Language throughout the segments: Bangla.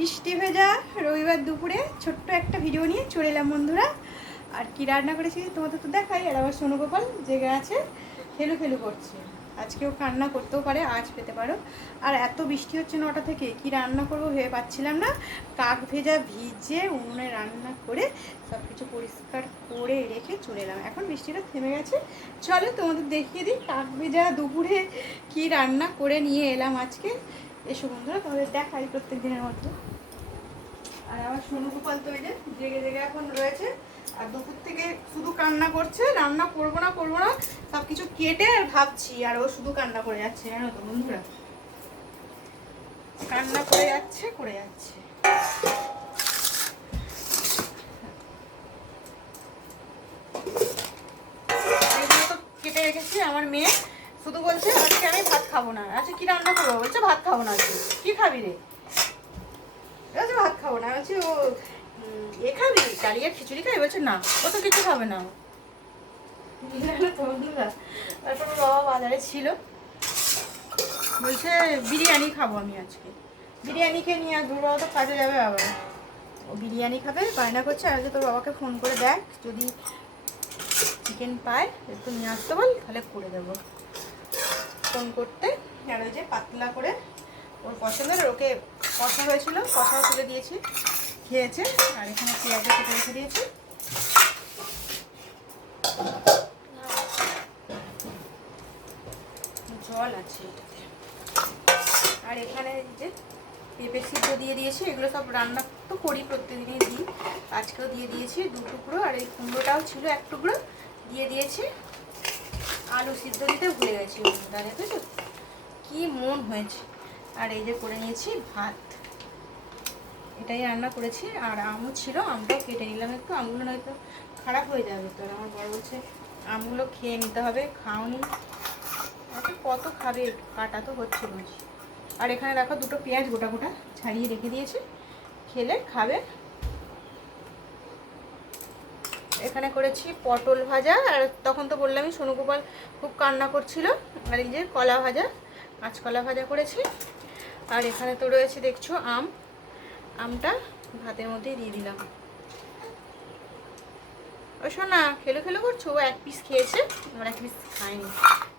বৃষ্টি ভেজা রবিবার দুপুরে ছোট্ট একটা ভিডিও নিয়ে চলে এলাম বন্ধুরা। আর কি রান্না করেছি তোমাদের তো দেখাই। আর আবার সোনু গোপাল জেগে আছে, খেলু খেলু করছে। আজকেও কান্না করতেও পারে, আজ পেতে পারো। আর এত বৃষ্টি হচ্ছে 9টা থেকে, কি রান্না করবো ভেবে পাচ্ছিলাম না। কাক ভেজা ভিজে উনুনে রান্না করে সব কিছু পরিষ্কার করে রেখে চলে এলাম। এখন বৃষ্টিটা থেমে গেছে, চলো তোমাদের দেখিয়ে দিই কাক ভেজা দুপুরে কি রান্না করে নিয়ে এলাম আজকে। এসো বন্ধুরা, তোমাদের দেখাই প্রত্যেক দিনের মতো। আর আমার সোনু গোপাল তো এই যে জেগে জেগে এখন রয়েছে, আর দুপুর থেকে শুধু কান্না করছে। রান্না করবো না সব কিছু কেটে আর ভাবছি, আর ও শুধু কান্না করে যাচ্ছে জানো তো বন্ধুরা, কান্না করে যাচ্ছে। এইগুলো তো কেটে রেখেছি। আমার মেয়ে শুধু বলছে আজকে আমি ভাত খাবো না। আচ্ছা কি রান্না করবো? বলছে ভাত খাবো না। আজকে কি খাবি রে? ভাত খাবো না। বলছি ও এ খাবি, ডালিয়া খিচুড়ি খাবি? বলছে না, ও তো কিছু খাবে না। তারপর বাবা বাজারে ছিল, বলছে বিরিয়ানি খাবো আমি আজকে। বিরিয়ানি খেয়ে নিয়ে আসবো, বাবা তো কাজে যাবে আবার। ও বিরিয়ানি খাবে, বায়না করছে। আর তোর বাবাকে ফোন করে দেখ, যদি চিকেন পায় একটু নিয়ে আসতে বল, তাহলে করে দেবো। ফোন করতে। আর ওই যে পাতলা করে ওর পছন্দের, ওকে কষা হয়েছিল, কষাও তুলে দিয়েছি, খেয়েছে। আর এখানে পেঁয়াজও কেটে রেখে দিয়েছি। জল আছে এটাতে। আর এখানে যে পেঁপে সিদ্ধ দিয়ে দিয়েছি। এগুলো সব রান্না তো করি, প্রত্যেকদিনই দিই, আজকেও দিয়ে দিয়েছি 2 টুকরো। আর এই কুমড়োটাও ছিল 1 টুকরো, দিয়ে দিয়েছি। আলু সিদ্ধ দিতে ভুলে গেছি, দেখেছো কি মন হয়েছে। আর এই যে করে নিয়েছি ভাত, এটাই রান্না করেছি। আর আমও ছিল, আমটাও কেটে নিলাম একটু। আমগুলো নয়তো খারাপ হয়ে যাবে। তো আমার বড় বলছে আমগুলো খেয়ে নিতে হবে, খাওনি কত খাবে, কাটা তো হচ্ছে রোজ। আর এখানে দেখো 2টো পেঁয়াজ গোটা গোটা ছাড়িয়ে রেখে দিয়েছি, খেলে খাবে। এখানে করেছি পটল ভাজা। আর তখন তো বললামই সোনু গোপাল খুব কান্না করছিল। আর এই যে কলা ভাজা, কাঁচকলা ভাজা করেছি। আর এখানে তো রয়েছে দেখছো আমটা ভাতের মধ্যেই দিয়ে দিলাম। ও শোনা খেলো খেলো করছো, ও 1 পিস খেয়েছে, আর 1 পিস খায়নি।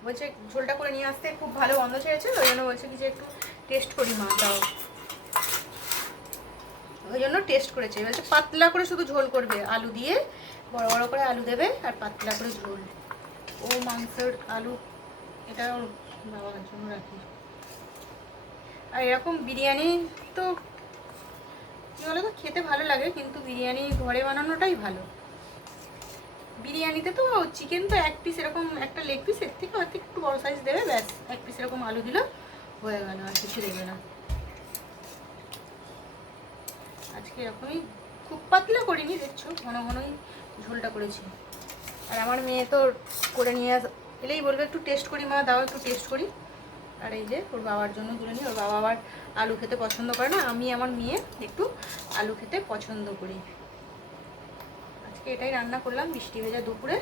বলছে ঝোলটা করে নিয়ে আসতে, খুব ভালো গন্ধ ছেড়েছে। ওই জন্য বলছে কি যে একটু টেস্ট করি মা, দাও। ওই জন্য টেস্ট করেছে। বলছে পাতলা করে শুধু ঝোল করবে, আলু দিয়ে বড় বড় করে আলু দেবে, আর পাতলা করে ঝোল। ও মাংসের আলু, এটা ওর বাবার জন্য রাখি। আর এরকম বিরিয়ানি তো কী বলো তো, খেতে ভালো লাগে, কিন্তু বিরিয়ানি ঘরে বানানোটাই ভালো। বিরিয়ানিতে তো চিকেন তো 1 পিস, এরকম একটা লেগ পিস, এর থেকে হয়তো একটু বড় সাইজ দেবে, ব্যাস 1 পিস এরকম আলু দিল, হয়ে গেল, আর কিছু দেবে না। আজকে এরকমই খুব পাতলা করিনি, দেখছো ঘন ঘনই ঝোলটা করেছি। আর আমার মেয়ে তো করে নিয়ে এলেই বলবে একটু টেস্ট করি মা, দাও একটু টেস্ট করি। আর এই যে ওর বাবার জন্য তুলে নিই। ওর বাবা আবার আলু খেতে পছন্দ করে না, আমি আমার মেয়ে একটু আলু খেতে পছন্দ করি। আজকে এটাই রান্না করলাম বৃষ্টি ভেজা দুপুরে।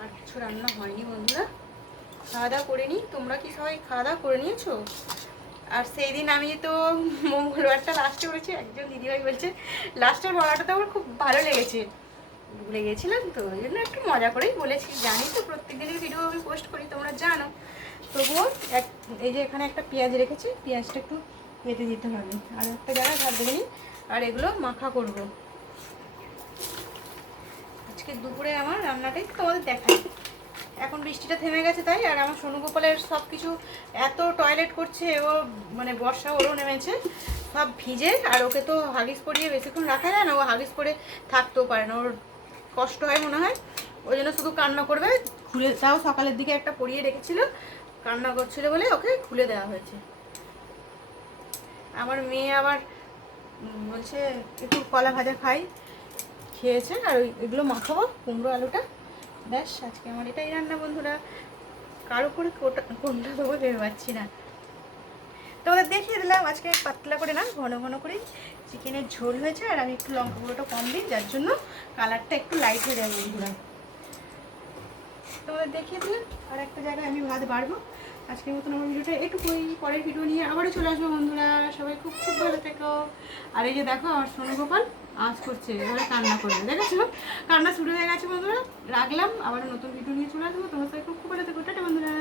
আর কিছু রান্না হয়নি বন্ধুরা, খাওয়া দাওয়া করে নিই। তোমরা কি সবাই খাওয়া দাওয়া করে নিয়েছো? আর সেই দিন আমি তো মঙ্গলবারটা লাস্টে করেছি, একজন দিদিভাই বলছে লাস্টের বড়াটা তো আমার খুব ভালো লেগেছে। ভুলে গেছিলাম তো, ওই জন্য একটু মজা করেই বলেছি। জানি তো প্রত্যেকদিনের ভিডিও আমি পোস্ট করি, তোমরা জানো। তবুও এই যে এখানে একটা পেঁয়াজ রেখেছি, পেঁয়াজটা একটু কেটে দিতে হবে। আর একটা জায়গায় ভাত দেবে নি। আর এগুলো মাখা করব আজকে দুপুরে। আমার রান্নাটাই তোমাদের দেখাই। এখন বৃষ্টিটা থেমে গেছে তাই। আর আমার সোনু গোপালের সব কিছু এত টয়লেট করছে, ও মানে বর্ষা ওরও নেমেছে, সব ভিজে। আর ওকে তো হাগিস পরিয়ে বেশিক্ষণ রাখা যায় না, ও হাগিস পরে থাকতেও পারে না, ওর কষ্ট হয় মনে হয়। ওই জন্য শুধু কান্না করবে। খুলে, তাও সকালের দিকে একটা পরিয়ে রেখেছিল, কান্না করছিল বলে ওকে খুলে দেওয়া হয়েছে। আমার মেয়ে আবার বলছে একটু কলা ভাজা খাই, খেয়েছে। আর এগুলো মাখাবো, কুমড়ো আলুটা, ব্যাস। আজকে আমার এটাই রান্না বন্ধুরা। কারো করে কোনটা দেবো ভেবে পাচ্ছি না। তোমাদের দেখিয়ে দিলাম আজকে পাতলা করে না, ঘন ঘন করেই চিকেনের ঝোল হয়েছে। আর আমি একটু লঙ্কা গুঁড়োটা কম দিই, যার জন্য কালারটা একটু লাইট হয়ে যায় বন্ধুরা। তোমাদের দেখিয়ে দিলাম। আর একটা জায়গায় আমি ভাত বাড়বো, আজকের মতন আমার ভিডিওটা এটুকুই, পরের ভিডিও নিয়ে আবারও চলে আসবো বন্ধুরা। সবাই খুব খুব ভালো থেকো। আর এই যে দেখো আমার সোনু গোপাল আজ করছে, এবারে কান্না করবে, দেখেছো কান্না শুরু হয়ে গেছে বন্ধুরা। রাখলাম, আবারও নতুন ভিডিও নিয়ে চলে আসবো। তোমার সবাই খুব খুব ভালো থেকো, টাটা বন্ধুরা।